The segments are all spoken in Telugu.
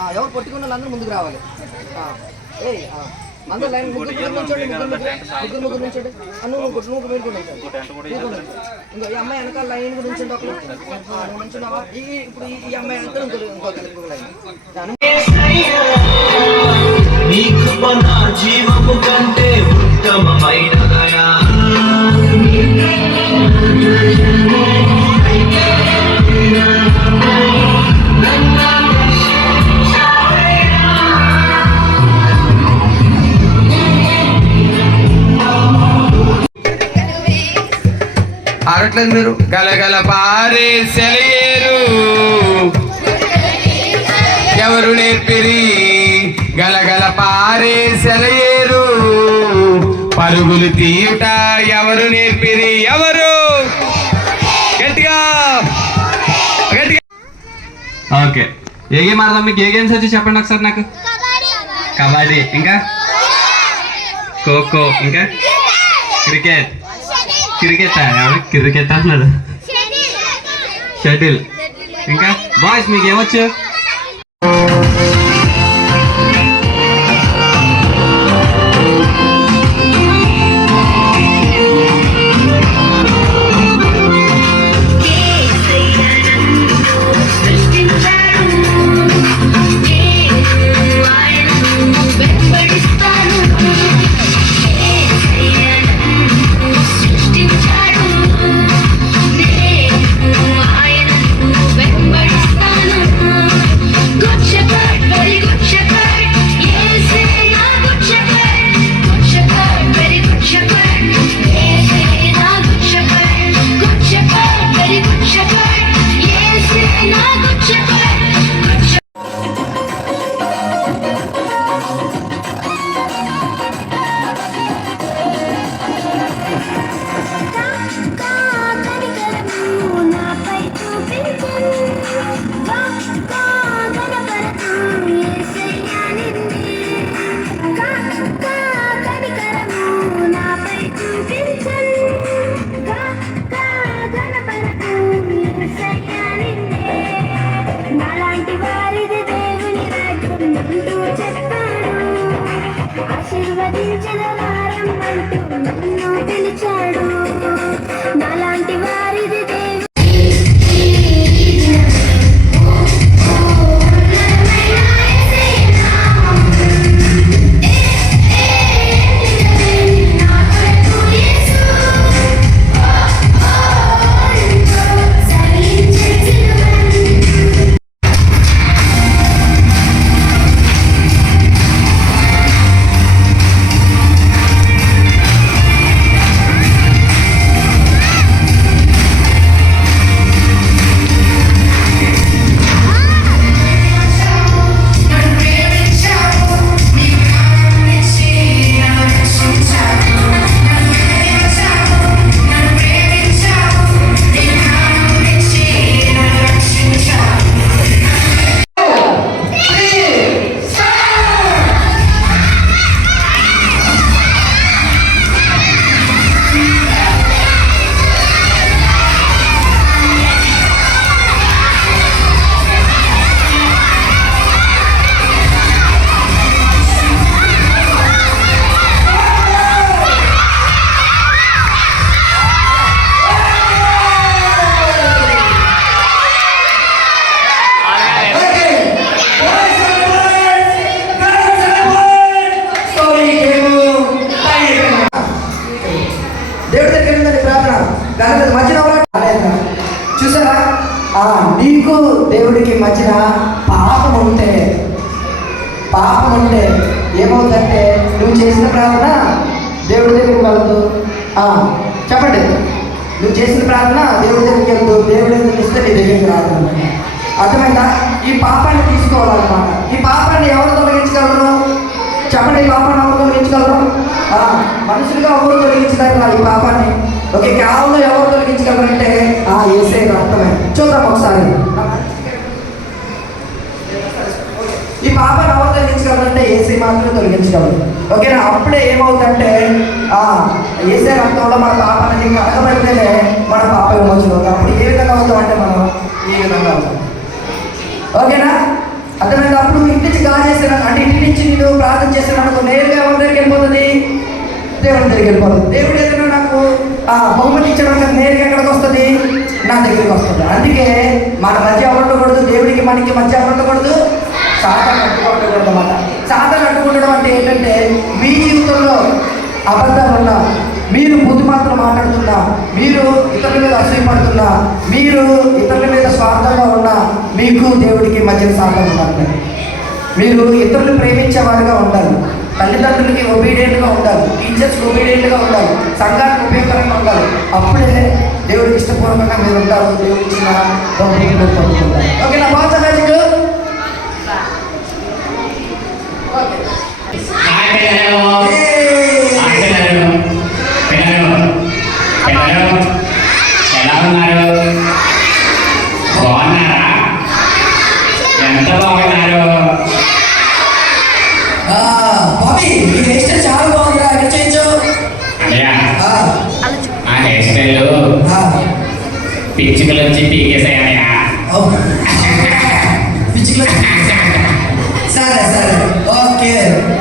ఎవరు పట్టుకున్న వాళ్ళందరూ ముందుకు రావాలి. అందరూ లైన్ ముగ్గురు నుంచోండి, ముగ్గురు నుంచోండి. నువ్వు మీరు కూడా ఇంకో ఈ అమ్మాయి వెనకాల లైన్ నుంచండి. ఒకరు నువ్వు నుంచున్నావా? ఇప్పుడు ఈ అమ్మాయి వెనకాల ఇంకో లైన్. జీవము కంటే ఉత్తమమైన ఆడట్లేదు మీరు. గలగల పారే సెలయేరు ఎవరు నేర్పిరి, గలగల పారే సెలయేరు పరుగులు తీయుట ఎవరు నేర్పిరి, ఎవరు? గట్టిగా గట్టిగా. ఓకే, ఏ గేమ్ ఆడదాం? మీకు ఏ గేమ్స్ వచ్చి చెప్పండి ఒకసారి నాకు. కబడ్డీ, ఇంకా ఖోఖో, ఇంకా క్రికెట్. క్రికెట్ అన్నాడు. షటిల్. ఇంకా బాయ్స్ మీకు ఏమొచ్చు? చూసారా? నీకు దేవుడికి మధ్యన పాపం ఉంటే ఏమవుతుందంటే నువ్వు చేసిన ప్రార్థన దేవుడి దగ్గరికి వెళ్తూ చెప్పండి, నువ్వు చేసిన ప్రార్థన దేవుడి దగ్గరికి వెళ్తూ దేవుడి దగ్గరికి ఇస్తే నీ దగ్గరికి రాదు. అర్థమైందా? ఈ పాపాన్ని తీసుకోవాలన్నమాట. ఈ పాపాన్ని ఎవరు తొలగించగలరు చెప్పండి? ఈ పాపాన్ని ఎవరు తొలగించగలరు? మనుషులుగా ఎవరు తొలగించగలరు ఈ పాపాన్ని? ఓకే, కేవలం ఎవరు తొలగించగలరంటే యేసయ్య రక్తమే. చూద్దాం ఒకసారి. ఈ పాపాన్ని ఎవరు తొలగించగలరంటే యేసయ్య మాత్రమే తొలగించగలరు. ఓకేనా? అప్పుడే ఏమవుతుందంటే యేసయ్య రక్తంలో మన పాపాన్ని కడగబడితేనే మన పాప విమోచన అవుతాం. అప్పుడు ఏ విధంగా అవుతాం అంటే మనం ఈ విధంగా అవుతాం. ఓకేనా? అర్థమైంది? అప్పుడు నీళ్ళు ప్రార్థన చేస్తున్నాను నేరుగా ఎవరి దగ్గరికి వెళ్ళిపోతుంది? దేవుని దగ్గరికి వెళ్ళిపోతుంది. దేవుడు ఏదైనా నాకు బహుమతి ఇచ్చడం నేరుగా ఎక్కడికి వస్తుంది? నా దగ్గరికి వస్తుంది. అందుకే మన మధ్య ఉండకూడదు, దేవుడికి మనకి మధ్య ఉండకూడదు, సాధన అడ్డుకుండకూడదు అన్నమాట. సాధన అడ్డుకుండడం అంటే ఏంటంటే మీ జీవితంలో అబద్ధాలు ఉన్నా, మీరు బుద్ధి మాత్రం మాట్లాడుతున్నా, మీరు ఇతరుల మీద అసూయపడుతున్నా, మీరు ఇతరుల మీద స్వార్థంగా ఉన్నా, మీకు దేవుడికి మధ్య సాధన ఉండాలి. మీరు ఇతరులు ప్రేమించేవారుగా ఉండాలి, తల్లిదండ్రులకి ఒబీడియంట్గా ఉండాలి, టీచర్స్కి ఒబీడియంట్గా ఉండాలి, సంఘానికి ఉపయోగకరంగా ఉండాలి. అప్పుడే దేవుడికి ఇష్టపూర్వకంగా మీరు ఉంటారు, దేవుడి ఇచ్చిన బహుమతులు పొందుకుంటారు. ఓకేనా? బాగా మ్యాజిక్. ఎలా ఉన్నారు? బాగున్నారా? ఎంత బాగున్నారు? బాబీ, ఈ హెయిర్ స్టైల్ చాలా బాగుందిరా, ఎక్కడ చేయించు? అయ్యా, ఆ హెయిర్ స్టైల్ పిచ్చుకలు వచ్చి పీకేసాయా? పిచ్చుకలు. సరే సరే, ఓకే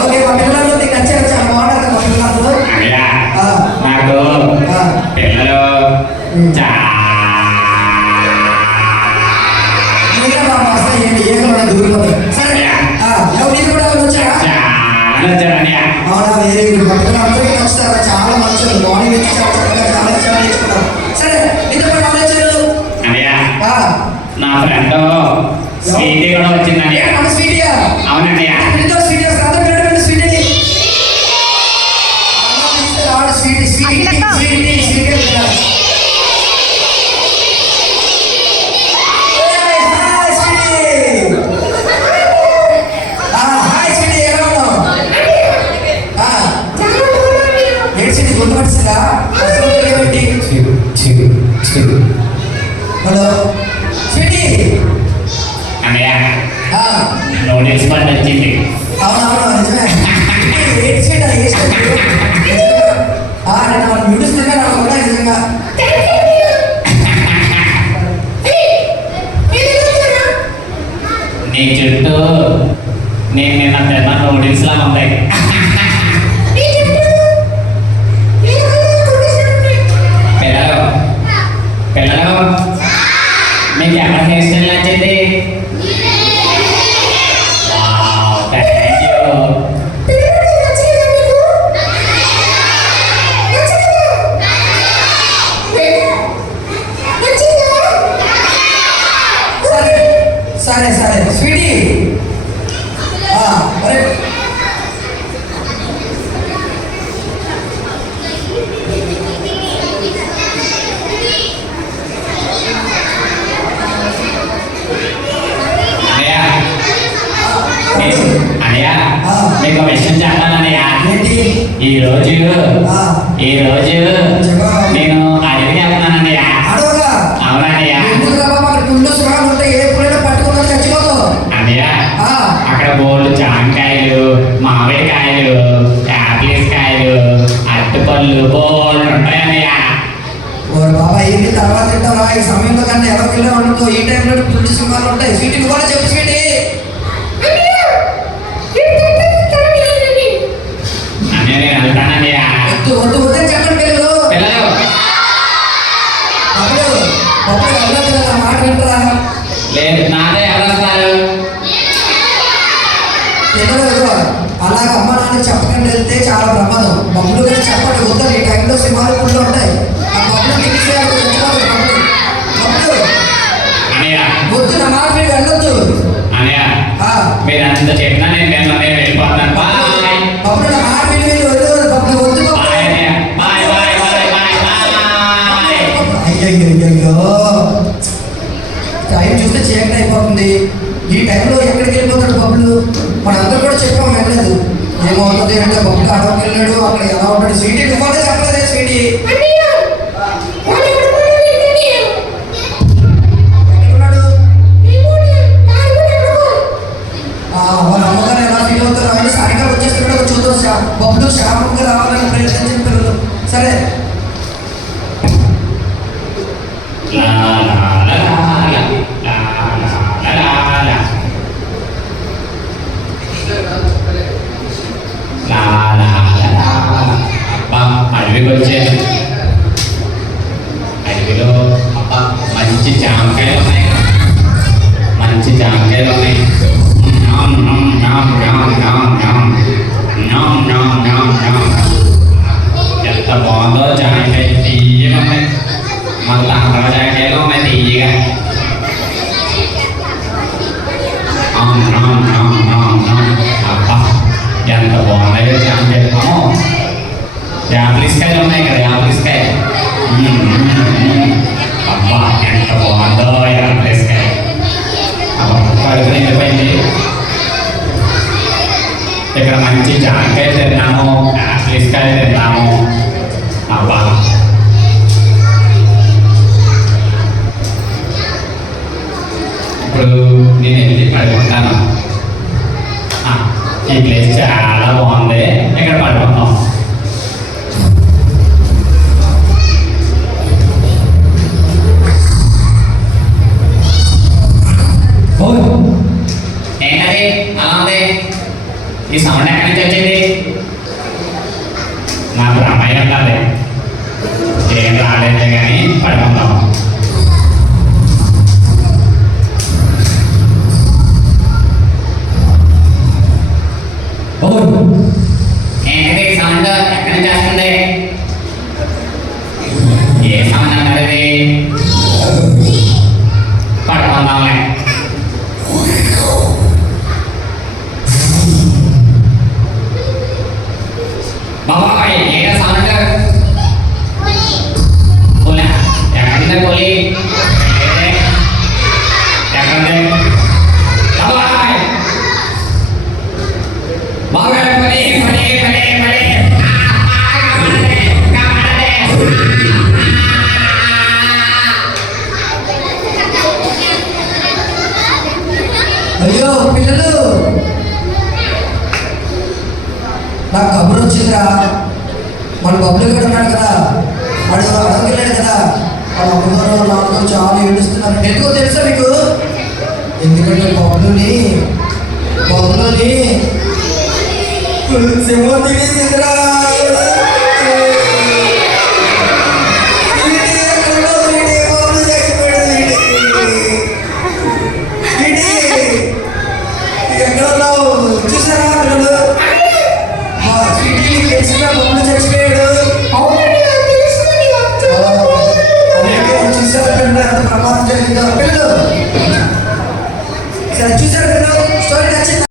ఓకే. మా పిల్లలు నీకు నచ్చారు, చాలా బాగున్నారు కదా మా పిల్లలు. అయ్యా, నాకు పిల్లలు సరే, ఎవరు కూడా వచ్చారా? అవునా, వెరీ గుడ్. మా పిల్లలు అందరికీ నచ్చుతారా? చాలా మంచి మార్నింగ్ వచ్చి చాలా చక్కగా చాలా చాలా నేర్చుకున్నారు. సరే, మీతో కూడా ఎవరు వచ్చారు? అయ్యా, నా ఫ్రెండ్ స్వీటీ కూడా వచ్చిందండి. స్వీటీయా? అవునండి. Sweety Sweety Sweety Sweety Sweety. Hello Sweety. అన్నయ్య, నూడిల్స్ బండి వచ్చింది. అవునవును, నిజమే. ఏ స్వీట్ అది? నేను న్యూడిల్స్ తిన్నా నాకు కూడా నిజంగా. నీ చుట్టూ నేను నిన్న తిన్న నూడిల్స్ లా ఉంది. పిల్లలు పిల్లలు మీకు ఎక్కడ హెయిర్ స్టైల్ నచ్చింది? Thank you. సరే సరే స్వీటీ. అరే అన్నయ్య, మీకు ఒక విషయం చెప్పాలన్నయ్య. ఈరోజు నేను అడవికి వెళ్తున్నానన్నయ్య. అవునన్నయ్య. అన్నయ్య, అక్కడ బోళ్ళు జామకాయలు, మామిడికాయలు, యాపిల్స్ కాయలు, అరటిపళ్ళు బోళ్ళు ఉంటాయన్నయ్య. బాబా ఏంటి తర్వాత తింటారా? ఈ సమయంలో కన్నా ఎవరికి వెళ్ళి వండుకో. ఈ టైంలో పుట్టి సింహాలు ఉంటాయి. స్వీటీని కూడా చెప్పు స్వీటీ. అన్నయ్య, నేను వెళ్తానన్నయ్య. వద్దు వద్దని చెప్పండి పిల్లలు. పిల్లలు మాట వింటారా? లేదు, నాదే ఎవరు పిల్లలు అలాగ అమ్మ నాన్న చెప్పకుండా వెళ్తే చాలా ప్రమాదం. బొమ్మలు కూడా చెప్పండి, వద్దని. ఈ టైంలో సింహాలు పుళ్ళు ఉంటాయి. ఆ బొమ్మలు తినేసేయాలి. వద్దు, నా మాట మీరు వెళ్ళొద్దు. అన్నయ్య, మీరు అంత చెప్పినా నేను వెళ్ళిపోతున్నాను. బాయ్. బొమ్మలు నా మాట మీరు వద్దు. వద్దు బాయ్ అన్నయ్య. Bye bye bye bye bye. అయ్యో, టైం చూస్తే చీకటి అయిపోతుంది. ఈ టైంలో ఎక్కడికి వెళ్ళిపోతాడు బొమ్మలు? మనందరూ కూడా చెప్పాం, వెళ్ళలేదు. ఏమవుతుంది అంటే బొమ్మలు అడవికి వెళ్ళాడు, అక్కడ ఎలా ఉంటాడు. స్వీటీ నువ్వు చెప్పలేదే స్వీటీ. ఎక్కడున్నాడు? వాళ్ళ అమ్మగారు ఎలా ఫీల్ అవుతారు అని సరిగా వచ్చేస్తున్నాడు. చూద్దాం, బొమ్మలు క్షేమంగా రావాలని ప్రయత్నించిన పిల్లలు. సరే, లా లా లా లా లా లా లా లా. వచ్చాను. అడవిలో అబ్బా మంచి జామకాయలు ఉన్నాయి, మంచి జామకాయలు ఉన్నాయి. నామ్ నామ్ నామ్ నామ్ నామ్ నామ్ నామ్ నామ్ నామ్ నామ్. ఎంత బాగుందో జామకాయ, తీయగా ఉన్నాయి. మళ్ళీ అందరూ జామకాయలు ఉన్నాయి తీయగా. నామ్ నామ్ నామ్ నామ్ నామ్. అబ్బా ఎంత బాగున్నాయో జామకాయలు. యాపిల్స్కాయలు ఉన్నాయి కదా, యాపిల్స్కాయ. అబ్బా ఎంత బాగుందో యాపిల్స్కాయ. కడుపు నిండిపోయింది. ఇక్కడ మంచి జామకాయలు తిన్నాము, యాపిల్స్కాయలు తిన్నాము. అబ్బా ఇప్పుడు నేను వెళ్ళి పడుకుంటాను. ఈ ప్లేస్ చాలా బాగుంది, ఇక్కడ పడుకుంటాం. ఏంటది అలా ఉంది? ఈ సౌండ్ ఎక్కడి నుంచి వచ్చింది? నాకు అమ్మాయి ఉండాలి. ఏం రాలేదు కానీ పడుకుందాం. ఏంటిది సౌండ్ ఎక్కడి నుంచి వస్తుంది? ఏ సౌండ్ అన్నది? పడుకుందాంలే. బాబాయ్ ఏంటో సౌండ్? పోలే ఎక్కడుంది? పోలి ఎక్కడుంది? బాబాయ్ బాబాయ్ పోలి పోలి పోలి పోలి. అయ్యో పిల్లలు, నాకు కబురు వచ్చిందిరా. మన బబ్బులు కూడా ఉన్నాడు కదా, వాడు అడగలేడు కదా, వాళ్ళ అమ్మగారు నాన్నగారు చాలా ఏడుస్తున్నారు. ఎందుకో తెలుసా మీకు? ఎందుకంటే బబ్బులుని సింహం తినేసిందిరా. ఎక్కడున్నావు? చూసారా పిల్లలు? బొమ్మలు చచ్చిపోయాడు. చూసారా పిల్లలు ఎంత ప్రమాదం జరిగిందో?